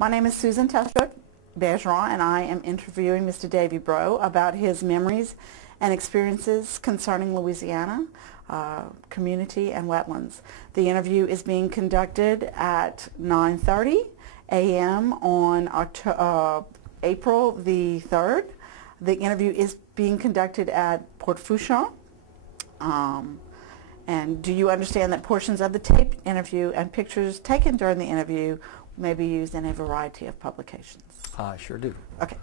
My name is Susan Testrup Bergeron, and I am interviewing Mr. Davie Bro about his memories and experiences concerning Louisiana, community, and wetlands. The interview is being conducted at 9:30 a.m. on April the 3rd. The interview is being conducted at Port Fourchon. And do you understand that portions of the taped interview and pictures taken during the interview may be used in a variety of publications? I sure do. Okay.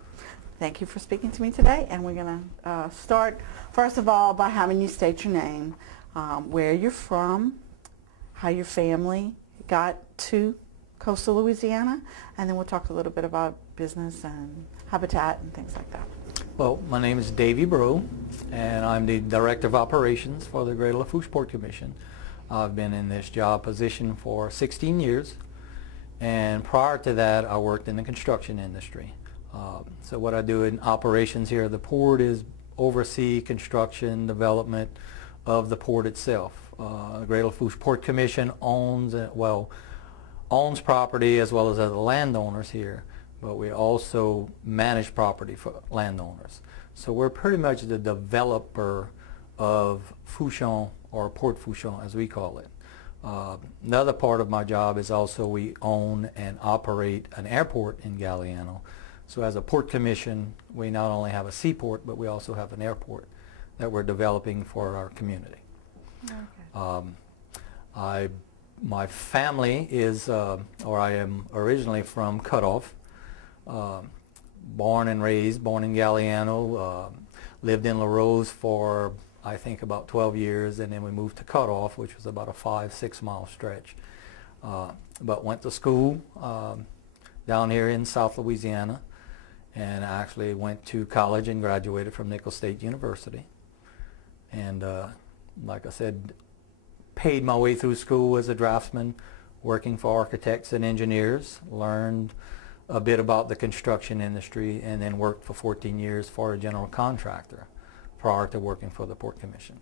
Thank you for speaking to me today. And we're going to start, first of all, by having you state your name, where you're from, how your family got to coastal Louisiana, and then we'll talk a little bit about business and habitat and things like that. Well, my name is Davie Bro, and I'm the Director of Operations for the Greater Lafourche Port Commission. I've been in this job position for 16 years, and prior to that I worked in the construction industry. So what I do in operations here at the port is oversee construction development of the port itself. The Greater Lafourche Port Commission owns property as well as other landowners here, but we also manage property for landowners. So we're pretty much the developer of Fourchon, or Port Fourchon as we call it. Another part of my job is also we own and operate an airport in Galliano. So as a port commission, we not only have a seaport, but we also have an airport that we're developing for our community. Okay. My family is, or I am originally from Cutoff. Born and raised, born in Galliano, lived in La Rose for I think about 12 years, and then we moved to Cutoff, which was about a 5-6 mile stretch. But went to school down here in South Louisiana, and actually went to college and graduated from Nicholls State University. And like I said, paid my way through school as a draftsman, working for architects and engineers, learned a bit about the construction industry, and then worked for 14 years for a general contractor prior to working for the Port Commission.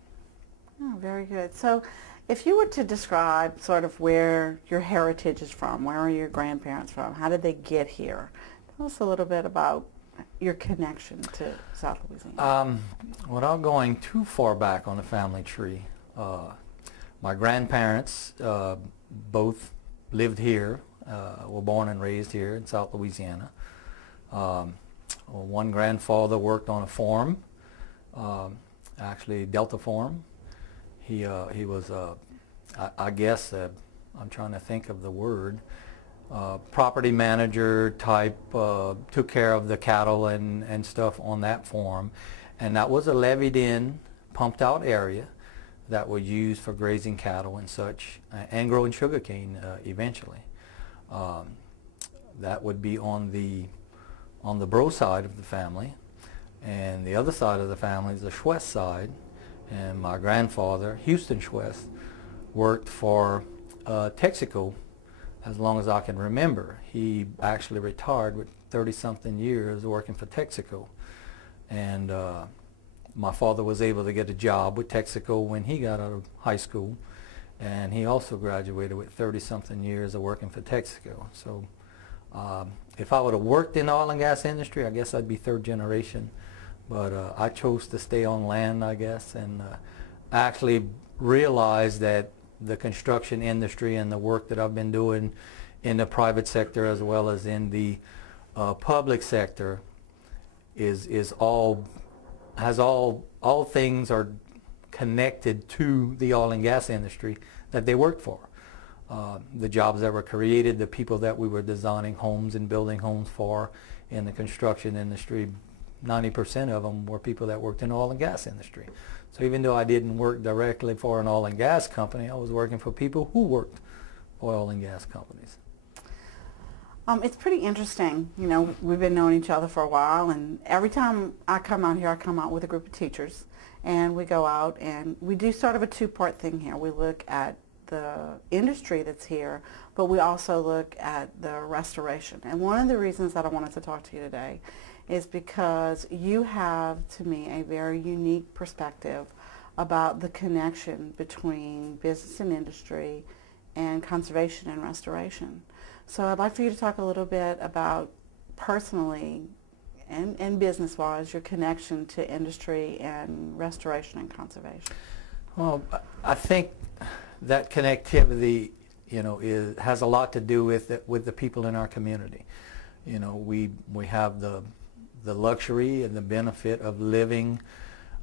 Oh, very good. So if you were to describe sort of where your heritage is from, where are your grandparents from, how did they get here? Tell us a little bit about your connection to South Louisiana. Without going too far back on the family tree, my grandparents both lived here, were born and raised here in South Louisiana. One grandfather worked on a farm, actually Delta Farm. He was, I guess, I'm trying to think of the word, property manager type, took care of the cattle and stuff on that farm. And that was a levied in, pumped out area that was used for grazing cattle and such, and growing sugarcane eventually. That would be on the Bro side of the family, and the other side of the family is the Schwest side. And my grandfather, Houston Schwest, worked for Texaco as long as I can remember. He actually retired with 30-something years working for Texaco, and my father was able to get a job with Texaco when he got out of high school, and he also graduated with 30-something years of working for Texaco. So if I would have worked in the oil and gas industry, I guess I'd be third generation, but I chose to stay on land, I guess, and actually realized that the construction industry and the work that I've been doing in the private sector as well as in the public sector all things are connected to the oil and gas industry that they worked for. The jobs that were created, the people that we were designing homes and building homes for in the construction industry, 90% of them were people that worked in the oil and gas industry. So even though I didn't work directly for an oil and gas company, I was working for people who worked for oil and gas companies. It's pretty interesting. You know, we've been knowing each other for a while, and every time I come out here, I come out with a group of teachers, and we go out and we do sort of a two-part thing here. We look at the industry that's here, but we also look at the restoration. And one of the reasons that I wanted to talk to you today is because you have, to me, a very unique perspective about the connection between business and industry and conservation and restoration. So I'd like for you to talk a little bit about personally and business-wise your connection to industry and restoration and conservation. Well, I think that connectivity, has a lot to do with the people in our community. We have the luxury and the benefit of living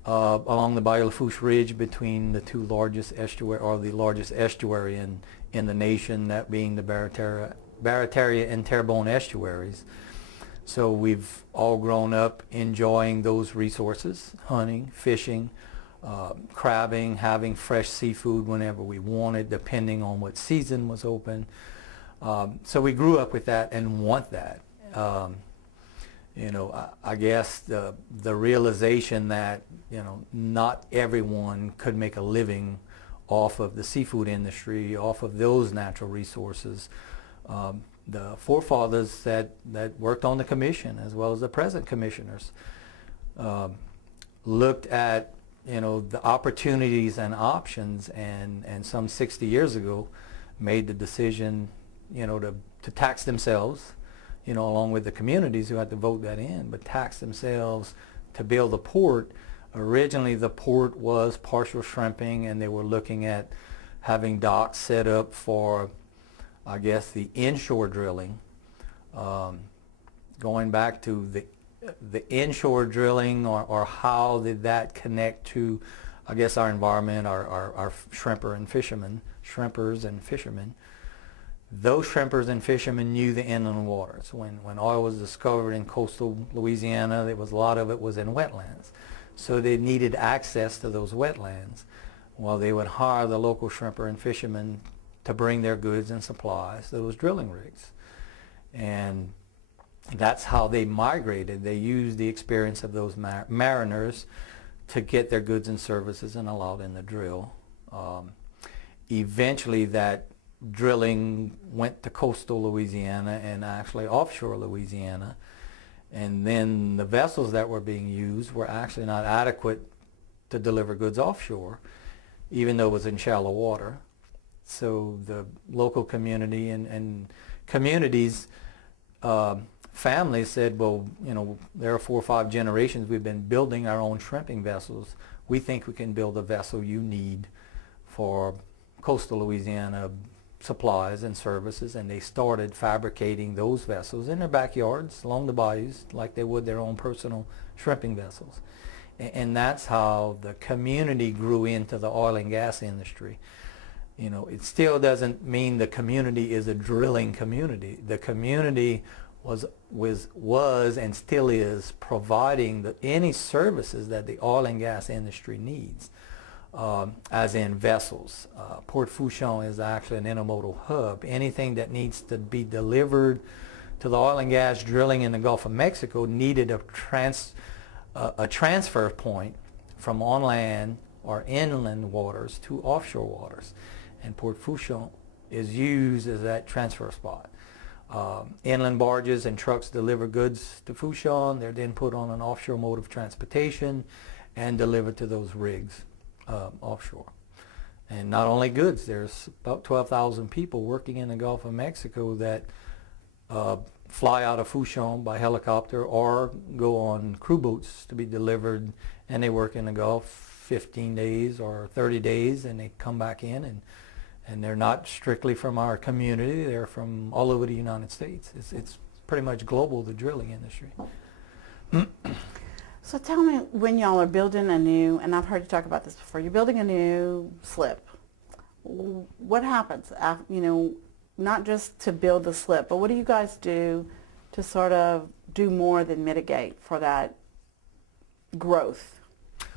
along the Bayou Lafourche Ridge between the two largest estuary, or the largest estuary in the nation, that being the Barataria and Terrebonne estuaries. So we've all grown up enjoying those resources: hunting, fishing, crabbing, having fresh seafood whenever we wanted, depending on what season was open. So we grew up with that and want that. I guess the realization that not everyone could make a living off of the seafood industry, off of those natural resources. The forefathers that worked on the commission, as well as the present commissioners, looked at the opportunities and options, and some 60 years ago made the decision to tax themselves, along with the communities who had to vote that in, but tax themselves to build a port. Originally the port was partial shrimping, and they were looking at having docks set up for, I guess, the inshore drilling. Going back to the inshore drilling, or how did that connect to, I guess, our environment, our shrimpers and fishermen. Those shrimpers and fishermen knew the inland waters. When oil was discovered in coastal Louisiana, a lot of it was in wetlands. So they needed access to those wetlands. Well, they would hire the local shrimper and fishermen to bring their goods and supplies to those drilling rigs. And that's how they migrated. They used the experience of those mariners to get their goods and services and allow them to drill. Eventually that drilling went to coastal Louisiana and actually offshore Louisiana, and then the vessels that were being used were actually not adequate to deliver goods offshore, even though it was in shallow water. So the local community and communities, families said, well, there are 4 or 5 generations we've been building our own shrimping vessels. We think we can build a vessel you need for coastal Louisiana supplies and services, and they started fabricating those vessels in their backyards along the bayous like they would their own personal shrimping vessels. And that's how the community grew into the oil and gas industry. It still doesn't mean the community is a drilling community. The community was and still is providing any services that the oil and gas industry needs. As in vessels. Port Fourchon is actually an intermodal hub. Anything that needs to be delivered to the oil and gas drilling in the Gulf of Mexico needed a transfer point from on land or inland waters to offshore waters. And Port Fourchon is used as that transfer spot. Inland barges and trucks deliver goods to Fourchon. They're then put on an offshore mode of transportation and delivered to those rigs offshore. And not only goods, there's about 12,000 people working in the Gulf of Mexico that fly out of Fourchon by helicopter or go on crew boats to be delivered, and they work in the Gulf 15 days or 30 days, and they come back in, and they're not strictly from our community, they're from all over the United States. It's pretty much global, the drilling industry. So tell me, when y'all are building a new, and I've heard you talk about this before, you're building a new slip. What happens, not just to build the slip, but what do you guys do to sort of do more than mitigate for that growth?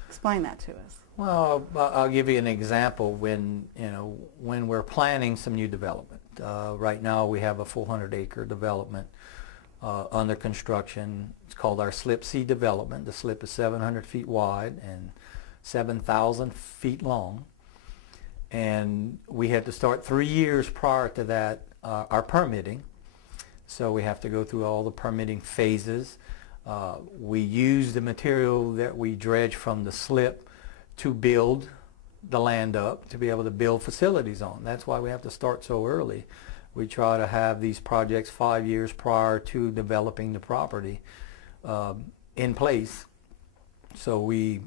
Explain that to us. Well, I'll give you an example. When we're planning some new development. Right now we have a 400-acre development under construction. It's called our Slip C development. The slip is 700 feet wide and 7,000 feet long. And we had to start 3 years prior to that our permitting. So we have to go through all the permitting phases. We use the material that we dredge from the slip to build the land up, to be able to build facilities on. That's why we have to start so early. we try to have these projects 5 years prior to developing the property in place. So we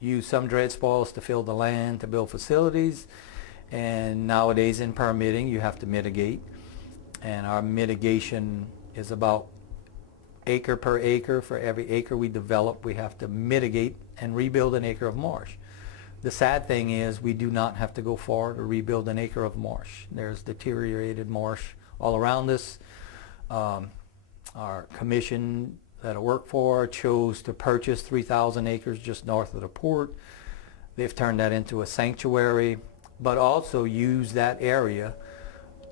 use some dredge spoils to fill the land to build facilities, and nowadays in permitting you have to mitigate, and our mitigation is about acre per acre. For every acre we develop, we have to mitigate and rebuild an acre of marsh. The sad thing is we do not have to go far to rebuild an acre of marsh. There's deteriorated marsh all around us. Our commission that I work for chose to purchase 3,000 acres just north of the port. They've turned that into a sanctuary, but also use that area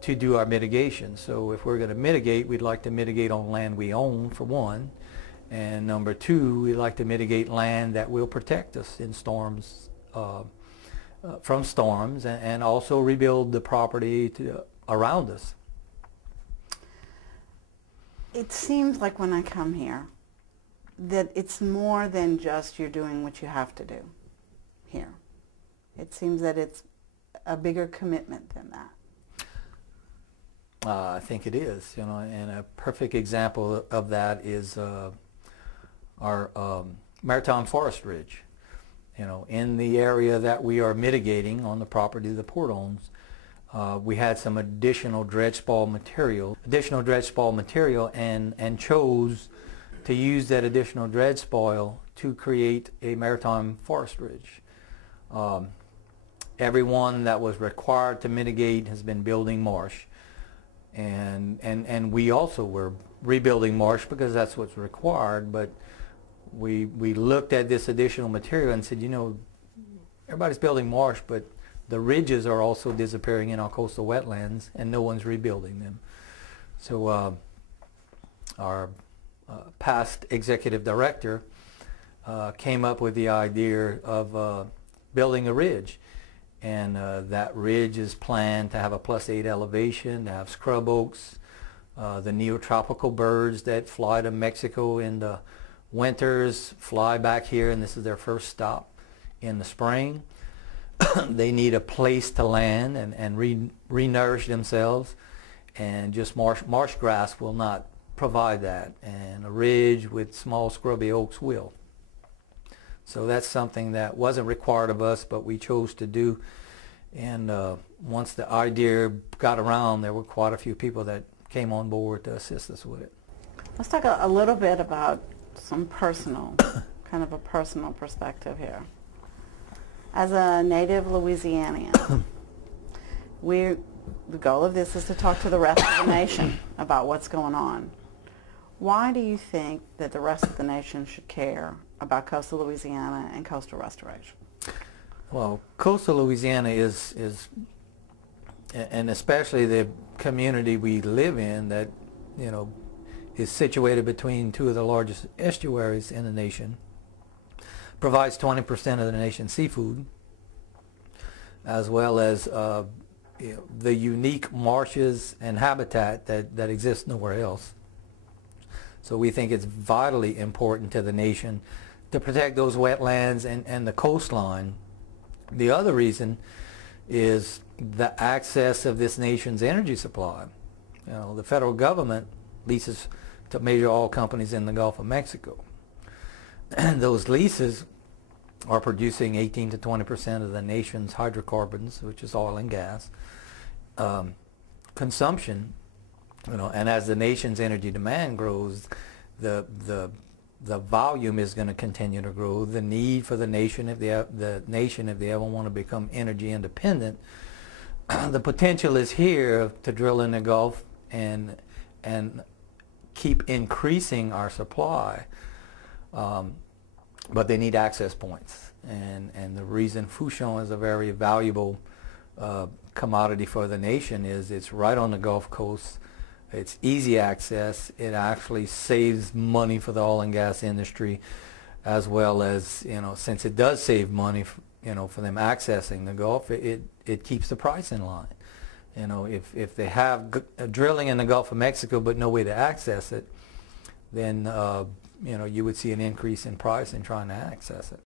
to do our mitigation. So if we're going to mitigate, we'd like to mitigate on land we own, for one, and number two, we'd like to mitigate land that will protect us in storms, from storms, and also rebuild the property around us. It seems like when I come here that it's more than just you're doing what you have to do here. It seems that it's a bigger commitment than that. I think it is, you know, and a perfect example of that is our maritime forest ridge. You know, in the area that we are mitigating on the property the port owns, we had some additional dredge spoil material, and chose to use that additional dredge spoil to create a maritime forest ridge. Everyone that was required to mitigate has been building marsh, and we also were rebuilding marsh because that's what's required. But we looked at this additional material and said, you know, everybody's building marsh, but the ridges are also disappearing in our coastal wetlands, and no one's rebuilding them. So our past executive director came up with the idea of building a ridge, and that ridge is planned to have a +8 elevation, to have scrub oaks, the neotropical birds that fly to Mexico in the winters fly back here, and this is their first stop in the spring. They need a place to land and re-nourish themselves, and just marsh grass will not provide that, and a ridge with small scrubby oaks will. So that's something that wasn't required of us, but we chose to do. And once the idea got around, there were quite a few people that came on board to assist us with it. Let's talk a little bit about some personal, kind of a personal perspective here. As a native Louisianian, the goal of this is to talk to the rest of the nation about what's going on. Why do you think that the rest of the nation should care about coastal Louisiana and coastal restoration? Well, coastal Louisiana is, and especially the community we live in, that, you know, is situated between two of the largest estuaries in the nation, provides 20% of the nation's seafood, as well as you know, the unique marshes and habitat that exists nowhere else. So we think it's vitally important to the nation to protect those wetlands and the coastline. The other reason is the access of this nation's energy supply. You know, the federal government leases to major oil companies in the Gulf of Mexico. And those leases are producing 18 to 20% of the nation's hydrocarbons, which is oil and gas consumption. You know, and as the nation's energy demand grows, the volume is going to continue to grow. The need for the nation, if they ever want to become energy independent, the potential is here to drill in the Gulf and keep increasing our supply. But they need access points, and the reason Fouchon is a very valuable commodity for the nation is it's right on the Gulf Coast. It's easy access. It actually saves money for the oil and gas industry, as well as, you know, since it does save money, you know, for them accessing the Gulf, it keeps the price in line. You know, if they have drilling in the Gulf of Mexico but no way to access it, then you know, you would see an increase in price in trying to access it.